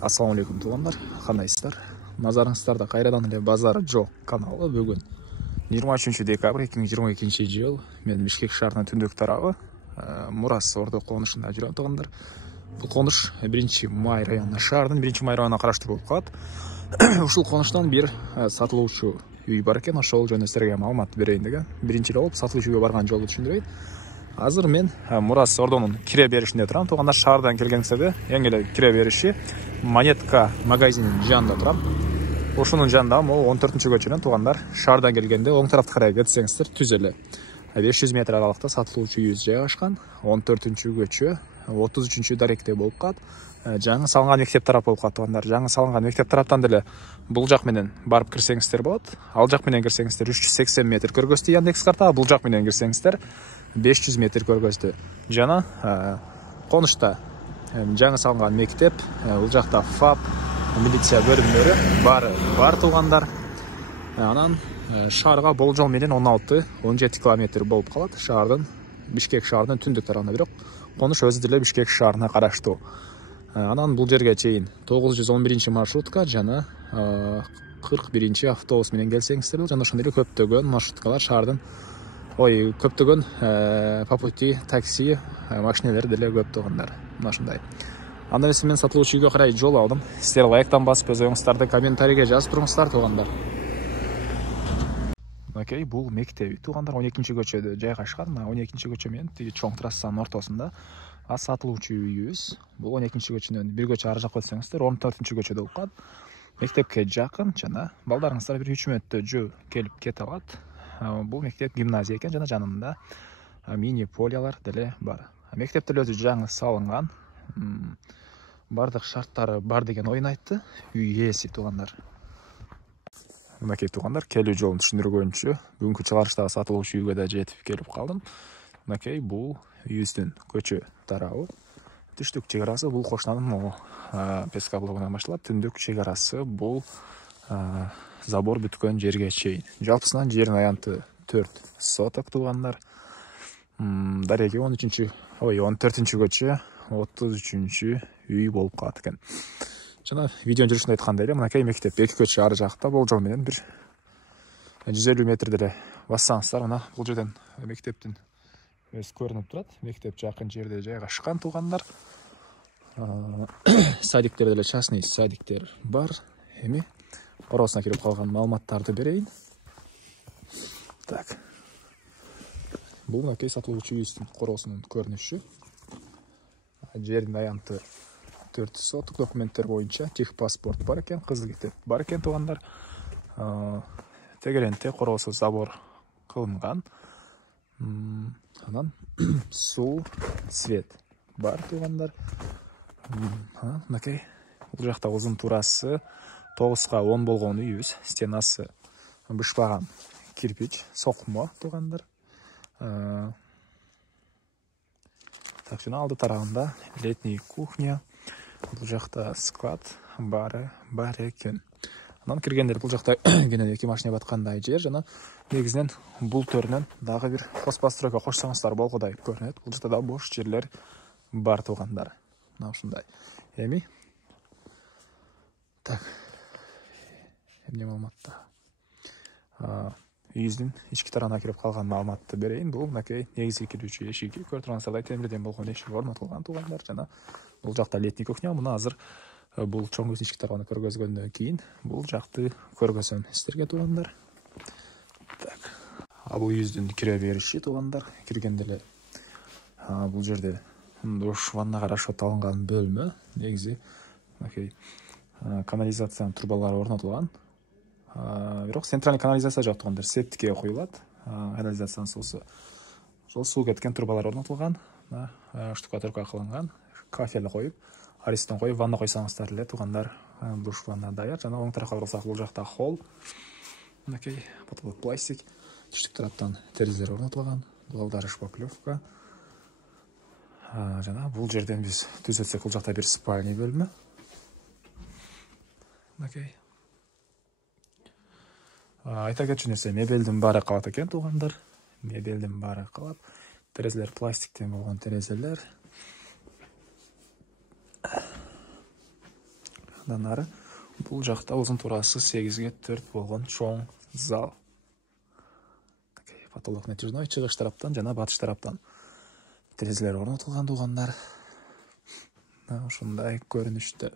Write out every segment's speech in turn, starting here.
Ассаламу алейкум туугандар, кандайсыздар? Назарыңыздарда кайрадан эле Базар Жо каналы. Бүгүн 23 декабрь 2022 жыл. Мен Бишкек шаарынын түндүк тарабы Мурас Ордо конушунда жүрөм туугандар. Бул конуш 1-Май районуна, шаардын 1-Май районуна караштуу болуп калат. Ушул конуштан бир сатылуучу үй бар экен, ошол жөнүндө силерге маалымат берейин деген. Биринчи эле болуп сатылуучу үйгө барган жолду түшүндүрөйүн. Азыр мен Мурас Ордонун кире беришинде турам. Туугандар, шаардан келгениңиздерде эң эле кире бериши Монетка магазининин жанында турам. Ошонун жанында могу 14-көчөнөн туугандар, шаардан келгенде оң тарафты карай кетсеңиздер түз эле 500 метр аралыкта сатылуучу үйүбүз жайгашкан. 14-көчө 33 даректе болуп калат. Жаңы салынган мектеп тарап болуп калат туугандар. Жаңы салынган мектеп тараптан деле бул жак менен барып кирсеңиздер болот. Ал жак менен кирсеңиздер 380 метр көргөздү Яндекс карта, бул жак менен кирсеңиздер 500 метр көргөздү. Жана конушта жаңы салынган мектеп, бул жакта ФАП, милиция бөлүмдөрү бар туугандар. Анан шаарга болжол менен 16-17 километр болуп калат. Шаардын Бишкек шаарынын түндүк тарабында, бирок конуш өзү деле Бишкек шаарына караштуу. Анан бул жерге чейин 911 маршрутка жана 41 автобус менен келсеңиздер, жана ошондой эле көптөгөн маршруткалар шаардын көптөгөн по пути такси машиналар деле көп туугандар. Мына ушундай. Андан мен сатылуучу үйгө карай жол алдым. Сиздер лайктан басып, өз оюңуздарды комментарийге жазып туруңуздар туугандар. Окей, бул мектеби туугандар 12-көчөдө жайгашкан. 12-көчө менен тиги чоң трассанын ортосунда. Сатылуучу үйүбүз бул 12-көчөнөн бир көчө ары жакка өтсөңүздөр 14-көчөдө болуп калат. Мектепке жакын жана балдарыңыздар бир 3 мүнөттө жөө келип кете алат. Бул мектеп гимназия экен, жана жанында мини полиялар деле бар. Мектеп деле өзү жаңы салынган. Бардык шарттары бар деген оюн айтты үй ээси туугандар. Мынакей туугандар, келүү жолун түшүндүргөнчө бүгүнкү чыгарыштагы сатылуучу үйгө да жетип келип калдым. Мынакей бул үйүбүздүн көчө тарабы. Түштүк чек арасы бул кошунанын могу Песка блогунан башталат. Түндүк чек арасы бул забор бүткөн жерге чейин. Жалпысынан жердин аянты 4 соток туугандар. Дареги 14-көчө 33 үй болуп калат экен. Жана видеонун жүрүшүндө айткандай эле, мынакей мектеп 2 көчө ары жакта, болжол менен бир 150 метр деле бассаңыздар, мына бул жерден мектептин өзү көрүнүп турат. Мектеп жакын жерде жайгашкан туугандар. Садиктер деле, частный садиктер бар. Эми короосуна кирип калган маалыматтарды берейин. Так. Бул мынакей сатылуучу үйүбүздүн короосунун көрүнүшү. Жердин аянты 4 соток, документтер боюнча техпаспорт бар экен, кызыл китеп бар экен туугандар. Тегеренте короосу забор кылынган. Анан суу, свет бар туугандар. Мынакей бул жакта узун турасы 9га 10 болгон үйүбүз, стенасы бышпаган кирпич, сокмо туугандар. Так, жана алды тарабында летний кухня, бул жакта склад бар экен. Анан киргенде бул жакта кенен 2 машина баткандай жер, жана негизинен бул төрүнөн дагы бир коз постройка кошсоңуздар болгодай көрүнөт. Бул жакта да бош жерлер бар туугандар. Мына ушундай. Эми так. Эмне маалыматта? Үйүбүздүн ички тарабына кирип калган маалыматты берейин. Бул мынакей негизги кирүүчү эшиги, көрүп тургансыздардай темирден болгон эшик орнотулган туугандар. Жана бул жакта летний кухня. Муну азыр бул чоң ички тарабын көргөзгөндөн кийин бул жакты көргөзөм сиздерге туугандар. Так. Бул үйүбүздүн кире бериши туугандар. Киргенде эле бул жерде душ, ваннага расчет алынган бөлмө. Негизи мынакей канализациянын трубалары орнотулган. Бирок центральный канализация жок туугандар, септикке куюлат. Канализациянын суусу. Ошол суу кеткен трубалар орнотулган. Штукатурка кылынган. Кафель коюп, аристон коюп, ванна койсоңуздар эле туугандар, душ, ванна даяр. Жана оң тарапка бурсак, бул жакта холл. Мынакей потолок пластик. Түштүк тараптан терезелер орнотулган. Балдары шпаклевка. Жана бул жерден биз түз өтсөк, бул жакта бир спальный бөлмө. Мынакей. Айта кетчү нерсе, мебелдин баары калат экен туугандар. Мебелдин баары калат. Терезелер пластиктен болгон терезелер. Андан ары бул жакта узун турасы 8ге 4 болгон чоң зал. Потолок натяжной, чыгыш тараптан жана батыш тараптан терезелер орнотулган туугандар. Ушундай көрүнүштө.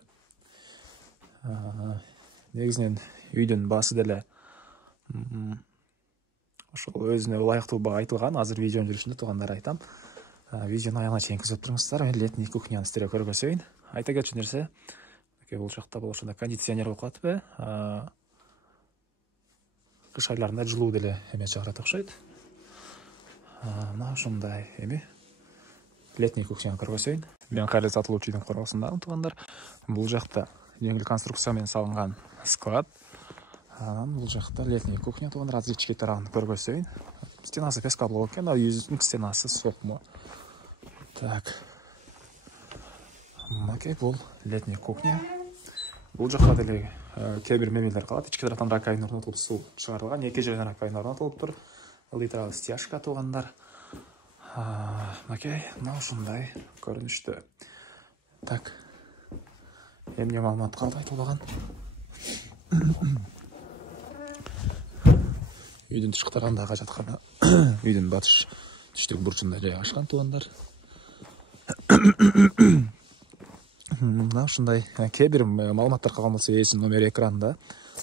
Негизинен үйдүн баасы деле ошол өзүнө ылайыктуу баа айтылган. Азыр видеонун жүрүшүндө туугандар айтам. Видеону аягына чейин күзөтүп туруңуздар. Мен летний кухняны сиздерге көргөзөйүн. Айта кетчү нерсе, бул жакта бул ошондо кондиционер болуп калатпы. Кыш айларында жылуу деле эме чыгарат окшойт. Мына ушундай эми летний кухняны көргөзөйүн. Мен кайра сатылуучу үйдүн коргосундамын туугандар. Бул жакта жеңил конструкция менен салынган склад. Анан бул жакта летний кухня туугандар. Азыр ички тарабын көргөзөйүн. Стенасы пескабло экен, а үйдүн стенасы сокмо. Так. Мынакей бул летний кухня. Бул жакка деле кээ бир мебелдер калат. Ички тараптан ракайын орнотулуп суу чыгарылган. Эки жерден ракайын орнотулуптур. Литралык стяжка туугандар. Мынакей, мына ушундай көрүнүштө. Так. Эмне маалымат калды айтылбаган? Үйдүн тышкы тарабындагы жатканы үйдүн батыш түштүк бурчунда жайгашкан туугандар. Мына ушундай кээ бир маалыматтар калган болсо ээсинин номери экранда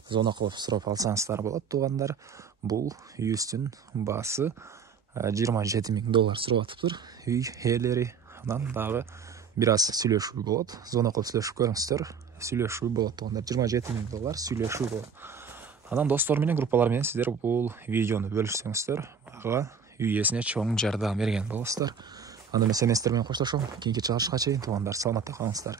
звонок кылып сурап алсаңыздар болот туугандар. Бул үйүбүздүн баасы $27,000 сурап атыптыр үй ээлери. Анан дагы бир аз сүйлөшүү болот. Звонок кылып сүйлөшүп көрүңүздөр. Сүйлөшүү болот туугандар. $27,000 сүйлөшүү болот. Анан достор менен, группалар менен сиздер бул видеону бөлүшсөңүздөр, ага үй ээсине чоң жардам берген болосуздар. Анда мен сиздер менен коштошом. Кийинки чыгарышка чейин туугандар, саламатта калыңыздар.